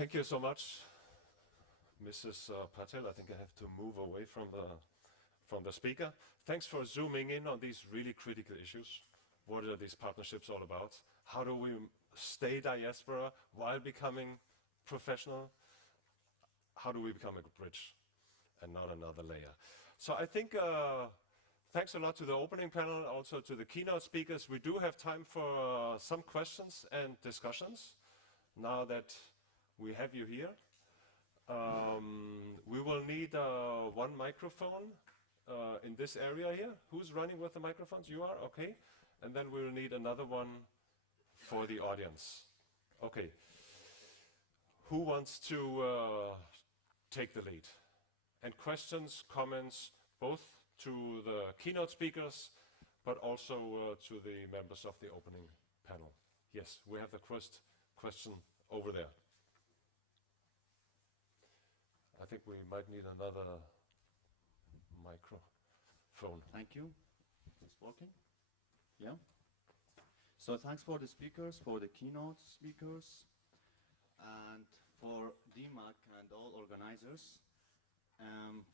Thank you so much, Mrs. Patel. I think I have to move away from the speaker. Thanks for zooming in on these really critical issues. What are these partnerships all about? How do we stay diaspora while becoming professional? How do we become a bridge and not another layer? So I think thanks a lot to the opening panel, also to the keynote speakers. We do have time for some questions and discussions now that we have you here. We will need one microphone in this area here. Who's running with the microphones? You are? Okay. And then we'll need another one for the audience. Okay. Who wants to take the lead? And questions, comments, both to the keynote speakers, but also to the members of the opening panel. Yes, we have the first question over there. I think we might need another microphone. Thank you. Is this working? Yeah. So thanks for the speakers, for the keynote speakers, and for DEMAC and all organizers.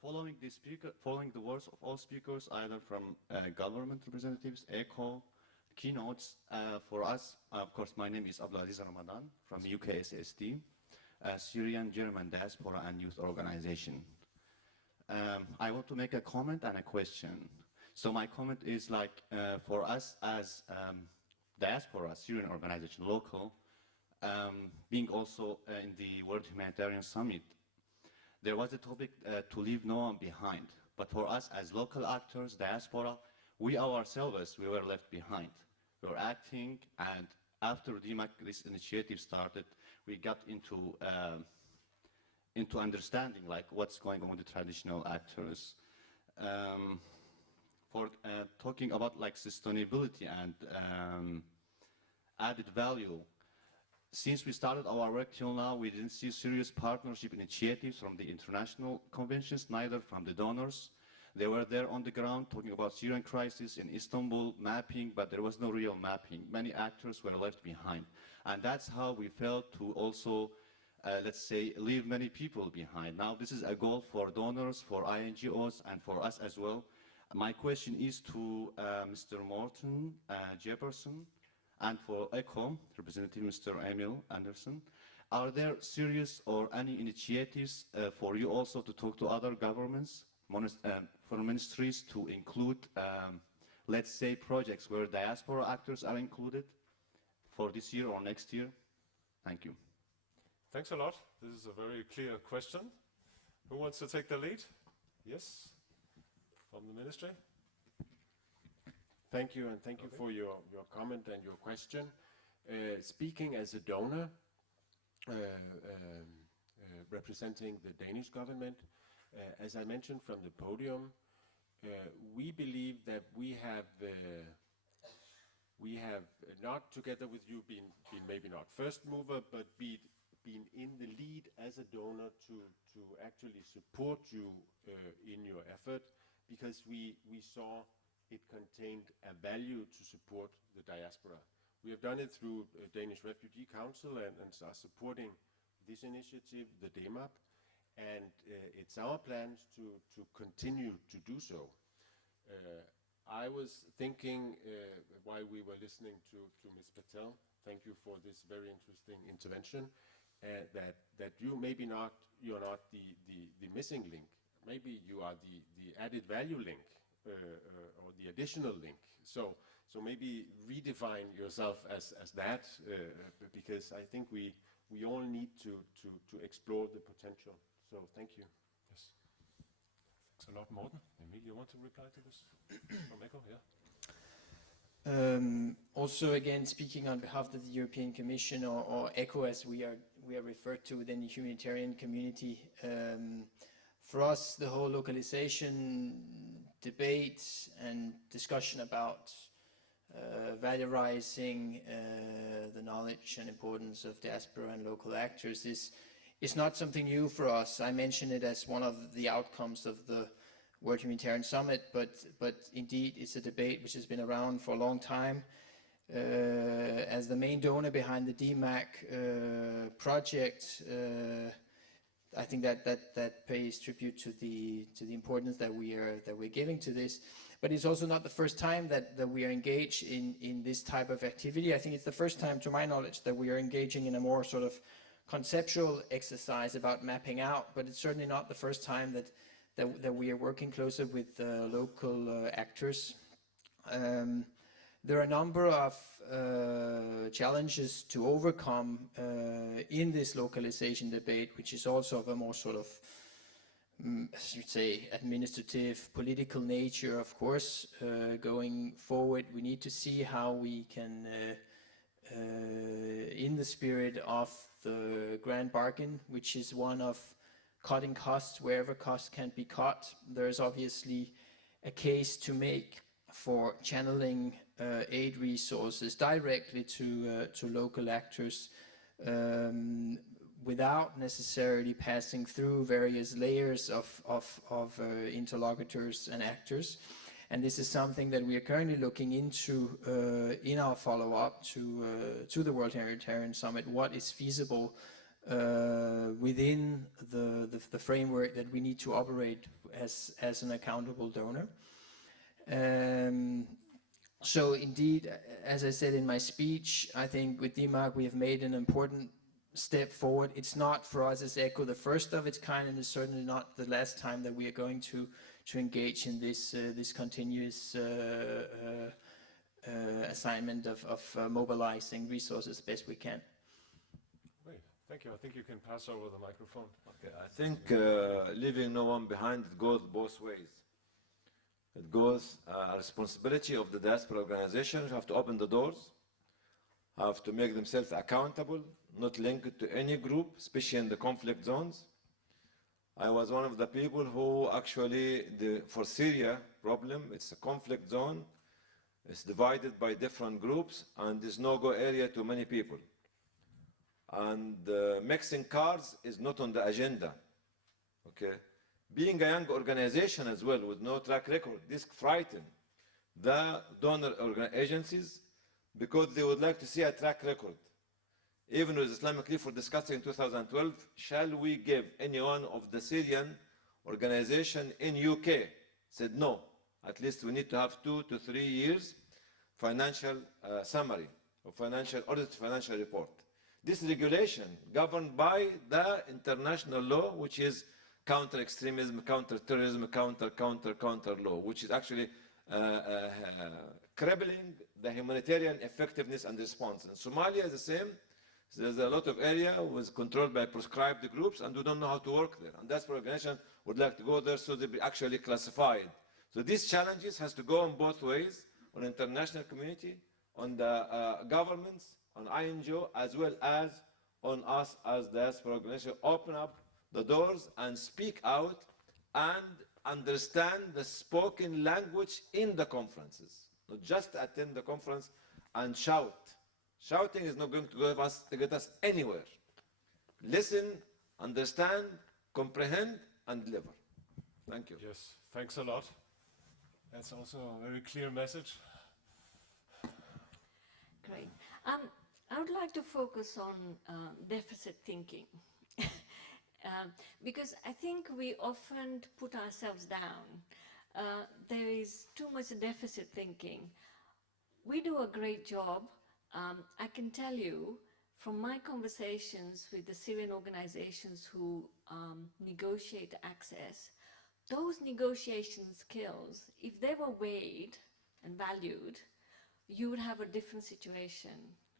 Following the words of all speakers, either from government representatives, ECHO, keynotes, for us, of course, my name is Abdulaziz Ramadan from UKSSD, Syrian German Diaspora and Youth Organization. I want to make a comment and a question. So my comment is like, for us as Diaspora, Syrian organization, local, being also in the World Humanitarian Summit, there was a topic to leave no one behind. But for us as local actors, Diaspora, we ourselves, we were left behind. We were acting, and after DEMAC, this initiative started, we got into understanding like what's going on with the traditional actors. For talking about like sustainability and added value, since we started our work till now, we didn't see serious partnership initiatives from the international conventions, neither from the donors. They were there on the ground talking about Syrian crisis in Istanbul, mapping, but there was no real mapping. Many actors were left behind. And that's how we felt to also, let's say, leave many people behind. Now, this is a goal for donors, for INGOs, and for us as well. My question is to Mr. Morten Jefferson, and for ECHO, Representative Mr. Emil Anderson. Are there serious or any initiatives for you also to talk to other governments, for ministries to include, let's say, projects where diaspora actors are included for this year or next year? Thank you. Thanks a lot. This is a very clear question. Who wants to take the lead? Yes, from the ministry. Thank you, and thank you for your comment and your question. Speaking as a donor, representing the Danish government, as I mentioned from the podium, we believe that we have not, together with you, been maybe not first mover, but been in the lead as a donor to actually support you in your effort, because we saw it contained a value to support the diaspora. We have done it through Danish Refugee Council and are supporting this initiative, the DEMAC, and it's our plans to continue to do so. I was thinking while we were listening to Ms. Patel, thank you for this very interesting intervention, that you're not the missing link. Maybe you are the added value link. Or the additional link. So maybe redefine yourself as that, because I think we all need to explore the potential. So thank you. Yes. Thanks a lot, Morten. Emil, you want to reply to this from ECHO? Yeah. Also, again, speaking on behalf of the European Commission, or ECHO as we are referred to within the humanitarian community, for us, the whole localization debate and discussion about valorizing the knowledge and importance of diaspora and local actors is not something new for us. I mention it as one of the outcomes of the World Humanitarian Summit, but indeed it's a debate which has been around for a long time. As the main donor behind the DEMAC project, I think that pays tribute to the importance that we're giving to this. But it's also not the first time that we are engaged in this type of activity. I think it's the first time, to my knowledge, that we are engaging in a more sort of conceptual exercise about mapping out. But it's certainly not the first time that we are working closer with local actors. There are a number of challenges to overcome in this localization debate, which is also of a more sort of, as you'd say, administrative, political nature, of course. Going forward, we need to see how we can, in the spirit of the grand bargain, which is one of cutting costs wherever costs can be cut, there's obviously a case to make for channeling aid resources directly to local actors without necessarily passing through various layers of interlocutors and actors. And this is something that we are currently looking into in our follow-up to the World Humanitarian Summit. What is feasible within the framework that we need to operate as an accountable donor. So indeed, as I said in my speech, I think with DEMAC we have made an important step forward. It's not for us as ECHO the first of its kind, and it's certainly not the last time that we are going to engage in this continuous assignment of mobilizing resources best we can. Great, thank you. I think you can pass over the microphone. Okay, I think leaving no one behind, it goes both ways. It goes a responsibility of the diaspora organizations have to open the doors, have to make themselves accountable, not linked to any group, especially in the conflict zones. I was one of the people who actually, for Syria problem, it's a conflict zone, it's divided by different groups, and there's no-go area to many people. And mixing cards is not on the agenda, okay? Being a young organization as well with no track record, this frightens the donor agencies because they would like to see a track record. Even with Islamic League for discussing in 2012, shall we give any one of the Syrian organization in UK? Said no, at least we need to have 2 to 3 years financial summary or financial audit, financial report. This regulation governed by the international law, which is counter-extremism, counter-terrorism, counter law, which is actually crippling the humanitarian effectiveness and response. In Somalia is the same. So there's a lot of area was controlled by prescribed groups, and we don't know how to work there. And that's why organization would like to go there so they be actually classified. So these challenges has to go on both ways, on international community, on the governments, on INGO, as well as on us as diaspora organization. Open up the doors and speak out and understand the spoken language in the conferences. Not just attend the conference and shout. Shouting is not going to get us anywhere. Listen, understand, comprehend, and deliver. Thank you. Yes, thanks a lot. That's also a very clear message. Great. I would like to focus on deficit thinking. Because I think we often put ourselves down. There is too much deficit thinking. We do a great job. I can tell you from my conversations with the Syrian organizations who negotiate access, those negotiation skills, if they were weighed and valued, you would have a different situation,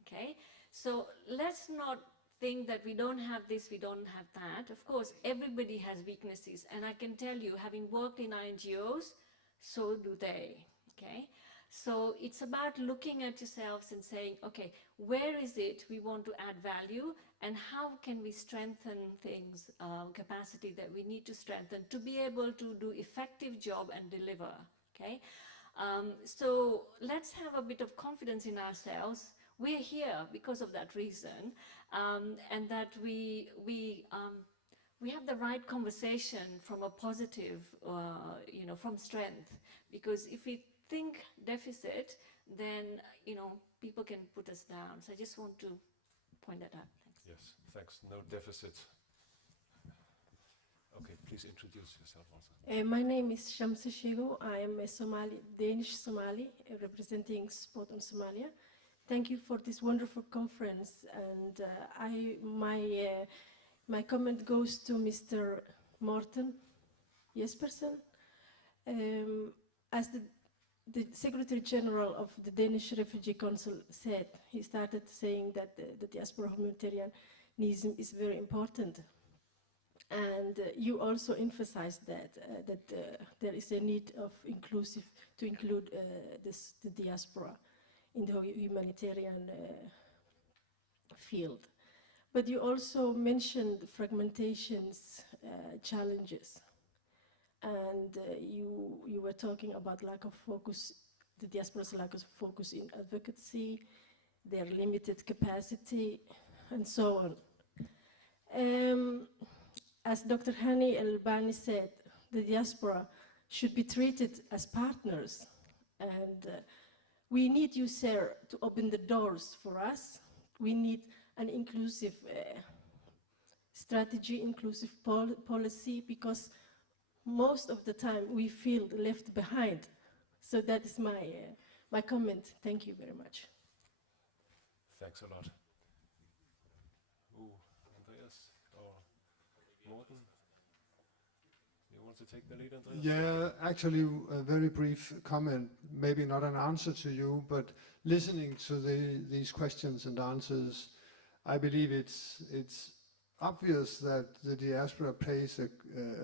okay? So let's not think that we don't have this, we don't have that. Of course, everybody has weaknesses, and I can tell you, having worked in NGOs, so do they, okay? So it's about looking at yourselves and saying, okay, where is it we want to add value, and how can we strengthen things, capacity that we need to strengthen to be able to do effective job and deliver, okay? So let's have a bit of confidence in ourselves. We're here because of that reason, and that we have the right conversation from a positive, from strength. Because if we think deficit, then, people can put us down. So I just want to point that out. Thanks. Yes, thanks. No deficit. Okay, please introduce yourself also. My name is Shamsi Shigo. I am a Danish Somali representing Sport on Somalia. Thank you for this wonderful conference. And my comment goes to Mr. Morten Jespersen. As the Secretary General of the Danish Refugee Council said, he started saying that the diaspora humanitarianism is very important. And you also emphasized that there is a need of to include the diaspora in the humanitarian field. But you also mentioned fragmentation's challenges, and you were talking about lack of focus, the diaspora's lack of focus in advocacy, their limited capacity, and so on. As Dr. Hani El-Bani said, the diaspora should be treated as partners. And we need you, sir, to open the doors for us. We need an inclusive strategy, inclusive policy, because most of the time we feel left behind. So that is my comment. Thank you very much. Thanks a lot. Andreas or Morten? You want to take the lead, Andreas? Yeah, actually a very brief comment, maybe not an answer to you, but listening to these questions and answers, I believe it's obvious that the diaspora plays a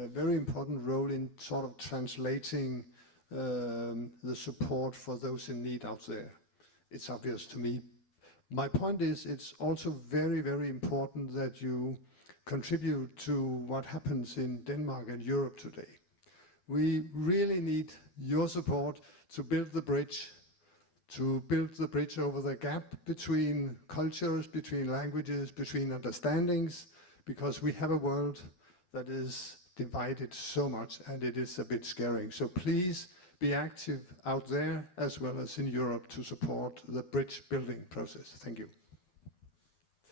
very important role in sort of translating the support for those in need out there. It's obvious to me. My point is, it's also very, very important that you contribute to what happens in Denmark and Europe today. We really need your support to build the bridge over the gap between cultures, between languages, between understandings, because we have a world that is divided so much, and it is a bit scary. So please be active out there as well as in Europe to support the bridge building process. Thank you.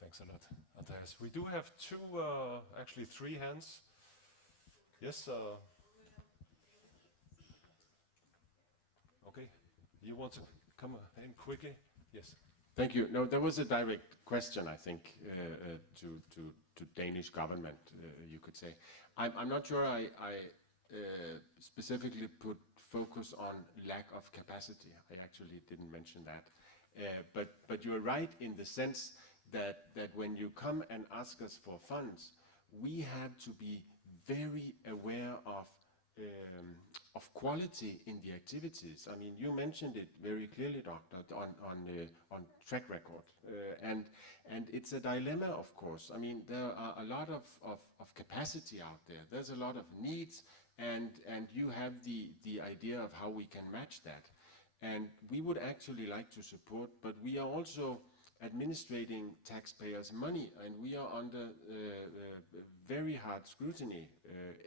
Thanks a lot, Andreas. We do have actually three hands. Yes. Okay. You want to come in quickly? Yes. Thank you. No, there was a direct question, I think, to Danish government, you could say. I'm not sure I specifically put focus on lack of capacity. I actually didn't mention that. But you're right in the sense that when you come and ask us for funds, we have to be very aware of quality in the activities. I mean, you mentioned it very clearly, Doctor, on track record, and it's a dilemma, of course. I mean, there are a lot of capacity out there. There's a lot of needs, and you have the idea of how we can match that. And we would actually like to support, but we are also administrating taxpayers' money, and we are under very hard scrutiny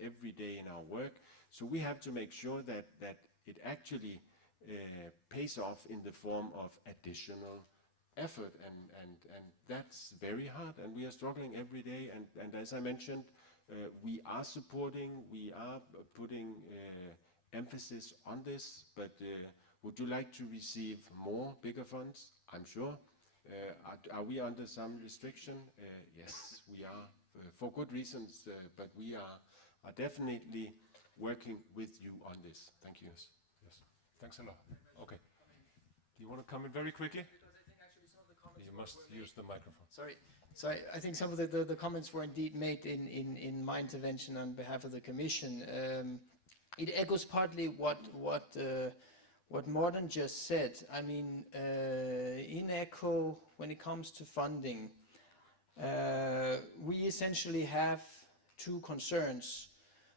every day in our work. So we have to make sure that it actually pays off in the form of additional effort, and that's very hard, and we are struggling every day. And as I mentioned, we are supporting, we are putting emphasis on this, but would you like to receive more, bigger funds? I'm sure. Are we under some restriction? Yes, we are, for good reasons, but we are definitely working with you on this. Thank you. Yes. Thanks a lot. Okay. Do you want to come in very quickly? Because I think actually some of the comments you must use the microphone. Sorry. So I think some of the comments were indeed made in my intervention on behalf of the Commission. It echoes partly what Morten just said. I mean, in ECHO, when it comes to funding, we essentially have two concerns.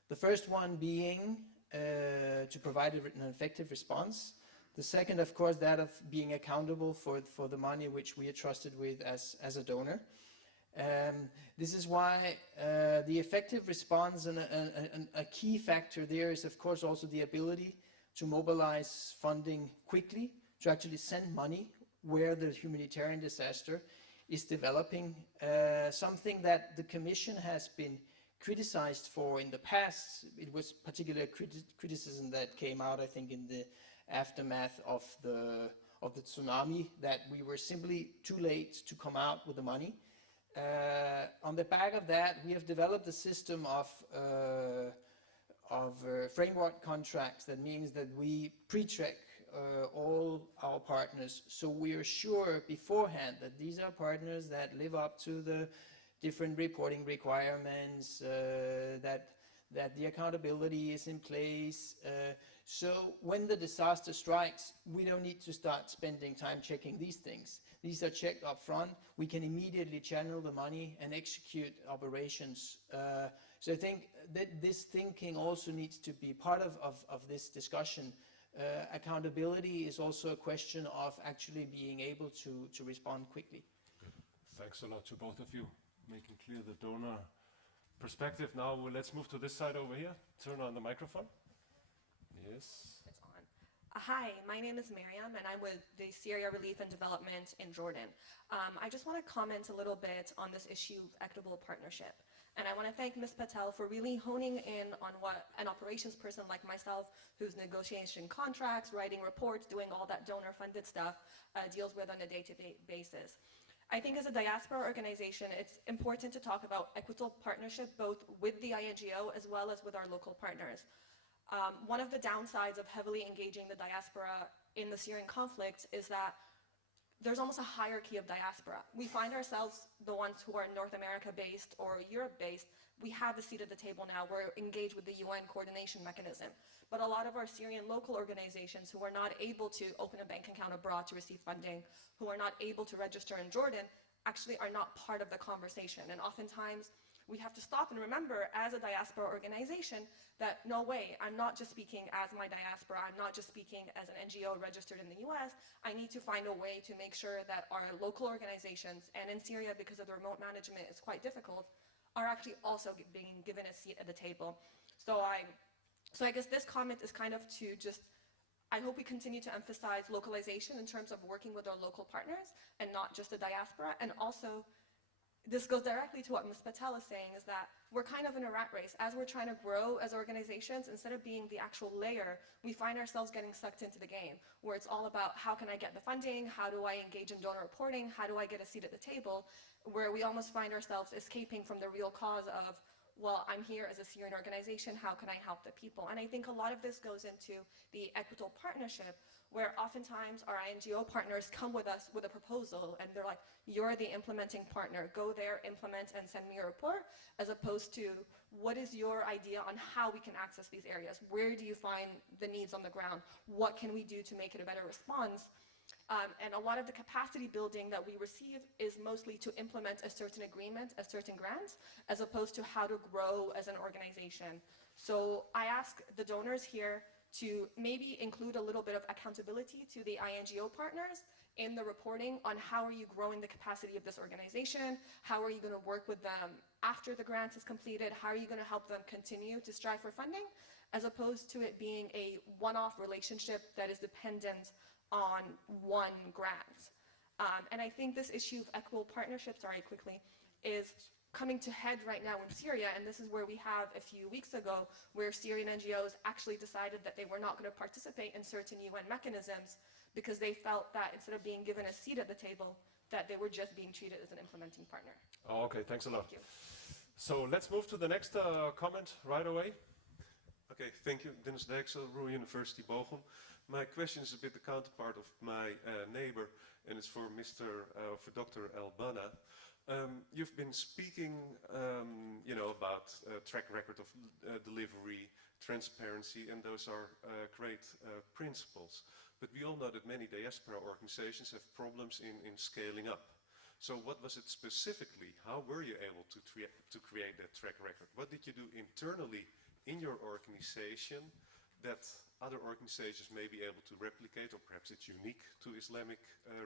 The first one being to provide an effective response. The second, of course, that of being accountable for the money which we are trusted with as a donor. This is why the effective response and a key factor there is, of course, also the ability to mobilize funding quickly to actually send money where the humanitarian disaster is developing, something that the Commission has been criticized for in the past. It was particular criticism that came out, I think, in the aftermath of the tsunami, that we were simply too late to come out with the money. On the back of that, we have developed a system of framework contracts. That means that we pre-check all our partners, so we are sure beforehand that these are partners that live up to the different reporting requirements, that the accountability is in place. So when the disaster strikes, we don't need to start spending time checking these things. These are checked up front. We can immediately channel the money and execute operations. So I think that this thinking also needs to be part of this discussion. Accountability is also a question of actually being able to respond quickly. Good. Thanks a lot to both of you, making clear the donor perspective. Now let's move to this side over here. Turn on the microphone. Yes. It's on. Hi, my name is Miriam, and I'm with the Syria Relief and Development in Jordan. I just want to comment a little bit on this issue of equitable partnership. And I want to thank Ms. Patel for really honing in on what an operations person like myself, who's negotiating contracts, writing reports, doing all that donor-funded stuff, deals with on a day-to-day basis. I think as a diaspora organization, it's important to talk about equitable partnership both with the INGO as well as with our local partners. One of the downsides of heavily engaging the diaspora in the Syrian conflict is that there's almost a hierarchy of diaspora. We find ourselves, the ones who are North America based or Europe based, we have a seat at the table now. We're engaged with the UN coordination mechanism. But a lot of our Syrian local organizations who are not able to open a bank account abroad to receive funding, who are not able to register in Jordan, actually are not part of the conversation. And oftentimes we have to stop and remember as a diaspora organization that no way, I'm not just speaking as my diaspora, I'm not just speaking as an NGO registered in the US, I need to find a way to make sure that our local organizations, and in Syria because of the remote management is quite difficult, are actually also being given a seat at the table. So I guess this comment is kind of to just, I hope we continue to emphasize localization in terms of working with our local partners and not just the diaspora. And also, this goes directly to what Ms. Patel is saying, is that we're kind of in a rat race. As we're trying to grow as organizations, instead of being the actual layer, we find ourselves getting sucked into the game, where it's all about how can I get the funding, how do I engage in donor reporting, how do I get a seat at the table, where we almost find ourselves escaping from the real cause of, well, I'm here as a Syrian organization, how can I help the people? And I think a lot of this goes into the equitable partnership, where oftentimes our INGO partners come with us with a proposal and they're like, you're the implementing partner, go there, implement, and send me a report, as opposed to what is your idea on how we can access these areas? Where do you find the needs on the ground? What can we do to make it a better response? And a lot of the capacity building that we receive is mostly to implement a certain agreement, a certain grant, as opposed to how to grow as an organization. So I ask the donors here to maybe include a little bit of accountability to the INGO partners in the reporting on how are you growing the capacity of this organization, how are you going to work with them after the grant is completed, how are you going to help them continue to strive for funding, as opposed to it being a one-off relationship that is dependent on one grant. And I think this issue of equitable partnership, is coming to head right now in Syria, and this is where we have a few weeks ago where Syrian NGOs actually decided that they were not going to participate in certain UN mechanisms because they felt that instead of being given a seat at the table, that they were just being treated as an implementing partner. Oh, okay, thanks a lot. Thank you. So let's move to the next comment right away. Okay, thank you. Dennis Dijksel, Royal University Bochum. My question is a bit the counterpart of my neighbor, and it's for for Dr. Albana. You've been speaking, about track record of delivery, transparency, and those are great principles. But we all know that many diaspora organizations have problems in scaling up. So what was it specifically? How were you able to create that track record? What did you do internally in your organization that other organizations may be able to replicate, or perhaps it's unique to Islamic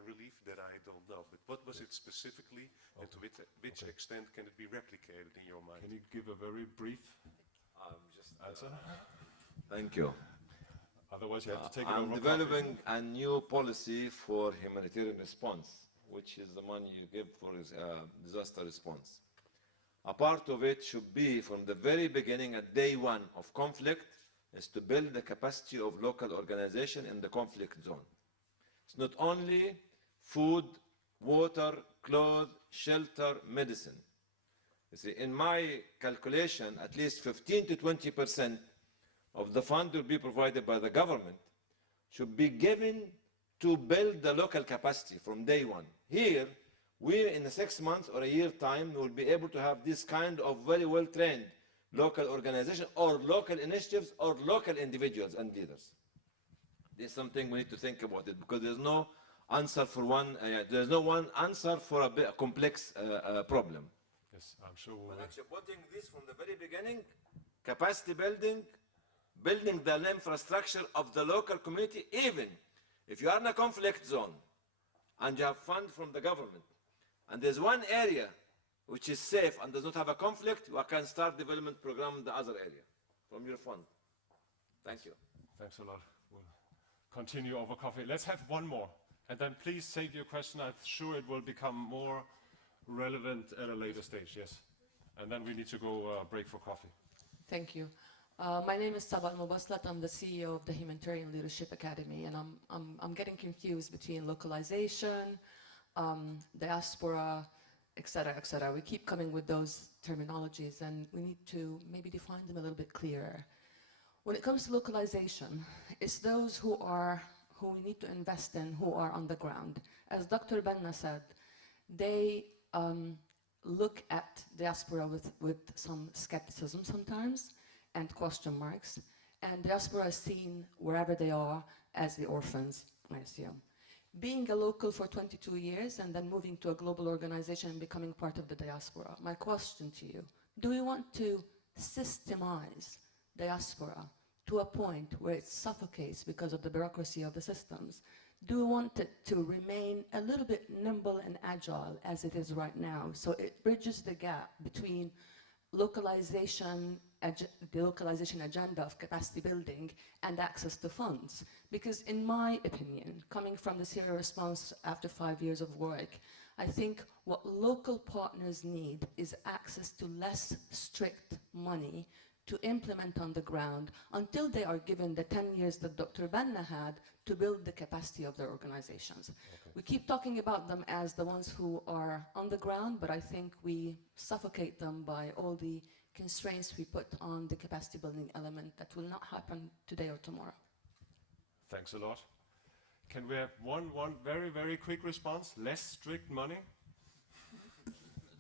relief that I don't know. But what was it specifically, and to which extent can it be replicated in your mind? Can you give a very brief Just answer? thank you. Otherwise, you have to take it over I'm coffee. developing a new policy for humanitarian response, which is the money you give for disaster response. A part of it should be from the very beginning, at day one of conflict, is to build the capacity of local organization in the conflict zone. It's not only food, water, clothes, shelter, medicine. You see, in my calculation, at least 15 to 20% of the fund will be provided by the government should be given to build the local capacity from day one. Here, we in 6 months or a year time will be able to have this kind of very well trained local organization or local initiatives or local individuals and leaders. This is something we need to think about it, because there's no answer for one, there's no one answer for a complex problem. Yes, I'm sure. But actually putting this from the very beginning, capacity building, building the infrastructure of the local community, even if you are in a conflict zone and you have funds from the government, and there's one area which is safe and does not have a conflict, you can start development program in the other area from your fund. Thank you. Thanks a lot. We'll continue over coffee. Let's have one more. And then please save your question. I'm sure it will become more relevant at a later stage, yes. And then we need to go break for coffee. Thank you. My name is Sabal Mubaslat. I'm the CEO of the Humanitarian Leadership Academy, and I'm getting confused between localization, diaspora, et cetera, We keep coming with those terminologies, and we need to maybe define them a little bit clearer. When it comes to localization, it's those who we need to invest in, who are on the ground. As Dr. Banna said, they look at diaspora with some skepticism sometimes and question marks, and diaspora is seen wherever they are as the orphans, I assume. Being a local for 22 years and then moving to a global organization and becoming part of the diaspora, my question to you, do we want to systemize diaspora to a point where it suffocates because of the bureaucracy of the systems? Do we want it to remain a little bit nimble and agile as it is right now, so it bridges the gap between localization, the localization agenda of capacity building and access to funds? Because in my opinion, coming from the Syria response after 5 years of work, I think what local partners need is access to less strict money to implement on the ground until they are given the 10 years that Dr. Banna had to build the capacity of their organizations. Okay. We keep talking about them as the ones who are on the ground, but I think we suffocate them by all the constraints we put on the capacity building element that will not happen today or tomorrow. Thanks a lot. Can we have one very, very quick response? Less strict money?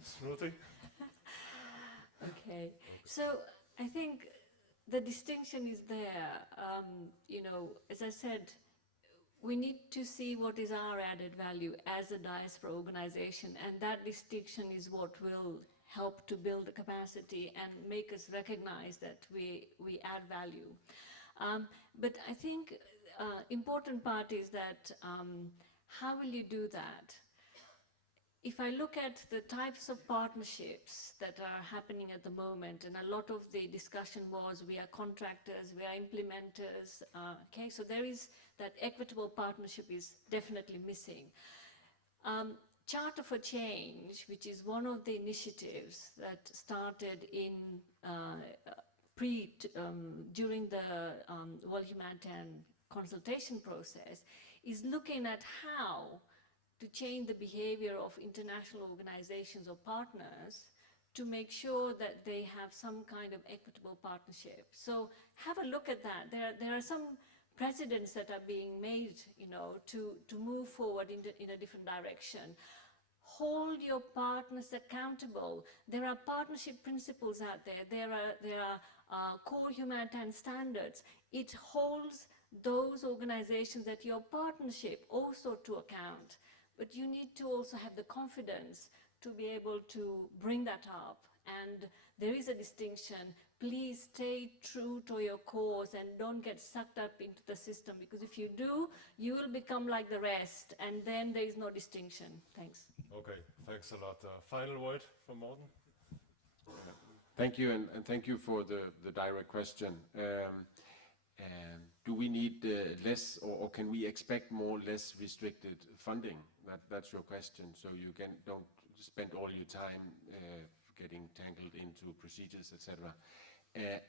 Smoothie? Okay. So I think the distinction is there. You know, as I said, we need to see what is our added value as a diaspora organization, and that distinction is what will help to build the capacity and make us recognize that we add value. But I think important part is that how will you do that? If I look at the types of partnerships that are happening at the moment, and a lot of the discussion was we are contractors, we are implementers, okay, so there is that equitable partnership is definitely missing. Charter for Change, which is one of the initiatives that started in during the World Humanitarian consultation process, is looking at how to change the behavior of international organizations or partners to make sure that they have some kind of equitable partnership. So have a look at that. There are some precedents that are being made, you know, to move forward in a different direction. Hold your partners accountable. There are partnership principles out there. There are core humanitarian standards. It holds those organizations that your partnership also to account. But you need to also have the confidence to be able to bring that up. And there is a distinction. Please stay true to your cause and don't get sucked up into the system, because if you do, you will become like the rest, and then there is no distinction. Thanks. Okay, thanks a lot. Final word from Morten? Thank you, and thank you for the direct question. do we need less, or can we expect more or less restricted funding? That's your question. So you don't spend all your time getting tangled into procedures, etc.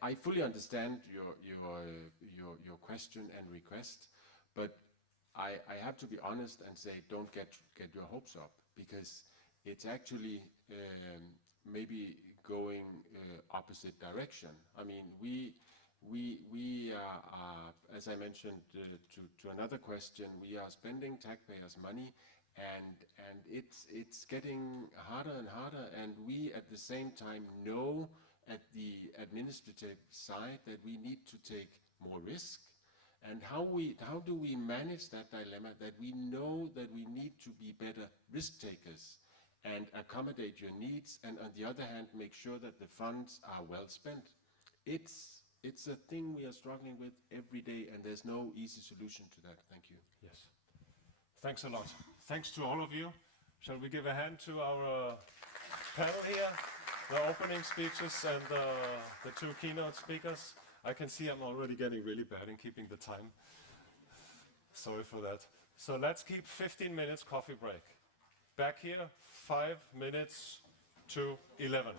I fully understand your question and request, but I have to be honest and say don't get your hopes up, because it's actually maybe going opposite direction. I mean, we are, as I mentioned to another question, we are spending taxpayers' money, and it's getting harder and harder, and we at the same time know at the administrative side that we need to take more risk. And how do we manage that dilemma, that we know that we need to be better risk takers and accommodate your needs, and on the other hand make sure that the funds are well spent? It's a thing we are struggling with every day, and there's no easy solution to that. Thank you. Yes. Thanks a lot. Thanks to all of you. Shall we give a hand to our panel here, the opening speeches and the two keynote speakers? I can see I'm already getting really bad in keeping the time. Sorry for that. So let's keep 15 minutes coffee break. Back here, 5 minutes to 11.